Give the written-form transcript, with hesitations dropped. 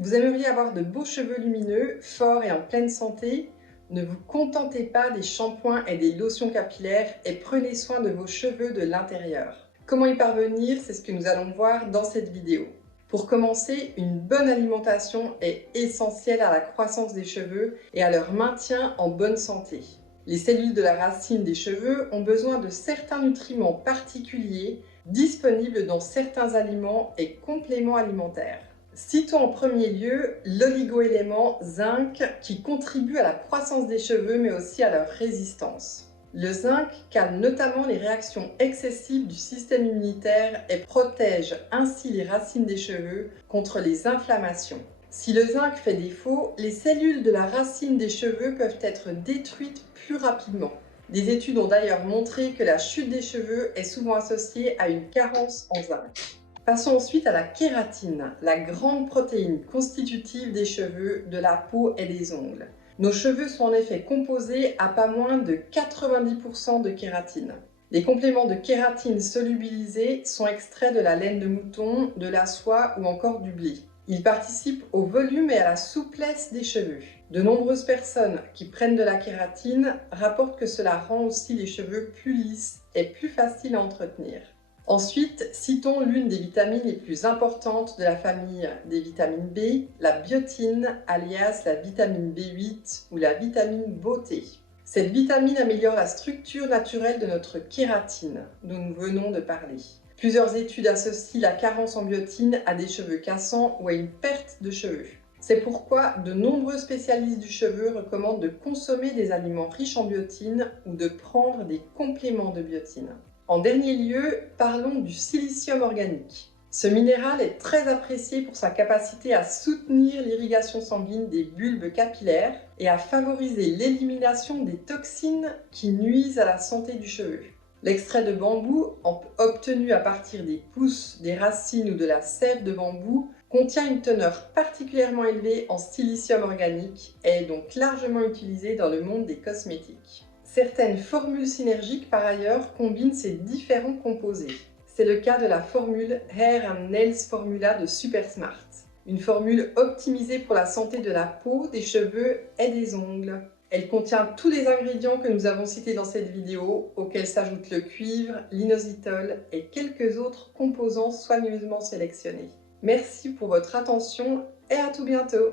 Vous aimeriez avoir de beaux cheveux lumineux, forts et en pleine santé? Ne vous contentez pas des shampoings et des lotions capillaires et prenez soin de vos cheveux de l'intérieur. Comment y parvenir? C'est ce que nous allons voir dans cette vidéo. Pour commencer, une bonne alimentation est essentielle à la croissance des cheveux et à leur maintien en bonne santé. Les cellules de la racine des cheveux ont besoin de certains nutriments particuliers disponibles dans certains aliments et compléments alimentaires. Citons en premier lieu l'oligo-élément zinc qui contribue à la croissance des cheveux mais aussi à leur résistance. Le zinc calme notamment les réactions excessives du système immunitaire et protège ainsi les racines des cheveux contre les inflammations. Si le zinc fait défaut, les cellules de la racine des cheveux peuvent être détruites plus rapidement. Des études ont d'ailleurs montré que la chute des cheveux est souvent associée à une carence en zinc. Passons ensuite à la kératine, la grande protéine constitutive des cheveux, de la peau et des ongles. Nos cheveux sont en effet composés à pas moins de 90% de kératine. Les compléments de kératine solubilisés sont extraits de la laine de mouton, de la soie ou encore du blé. Ils participent au volume et à la souplesse des cheveux. De nombreuses personnes qui prennent de la kératine rapportent que cela rend aussi les cheveux plus lisses et plus faciles à entretenir. Ensuite, citons l'une des vitamines les plus importantes de la famille des vitamines B, la biotine, alias la vitamine B8 ou la vitamine beauté. Cette vitamine améliore la structure naturelle de notre kératine, dont nous venons de parler. Plusieurs études associent la carence en biotine à des cheveux cassants ou à une perte de cheveux. C'est pourquoi de nombreux spécialistes du cheveu recommandent de consommer des aliments riches en biotine ou de prendre des compléments de biotine. En dernier lieu, parlons du silicium organique. Ce minéral est très apprécié pour sa capacité à soutenir l'irrigation sanguine des bulbes capillaires et à favoriser l'élimination des toxines qui nuisent à la santé du cheveu. L'extrait de bambou, obtenu à partir des pousses, des racines ou de la sève de bambou, contient une teneur particulièrement élevée en silicium organique et est donc largement utilisé dans le monde des cosmétiques. Certaines formules synergiques, par ailleurs, combinent ces différents composés. C'est le cas de la formule Hair and Nails Formula de Supersmart, une formule optimisée pour la santé de la peau, des cheveux et des ongles. Elle contient tous les ingrédients que nous avons cités dans cette vidéo, auxquels s'ajoutent le cuivre, l'inositol et quelques autres composants soigneusement sélectionnés. Merci pour votre attention et à tout bientôt!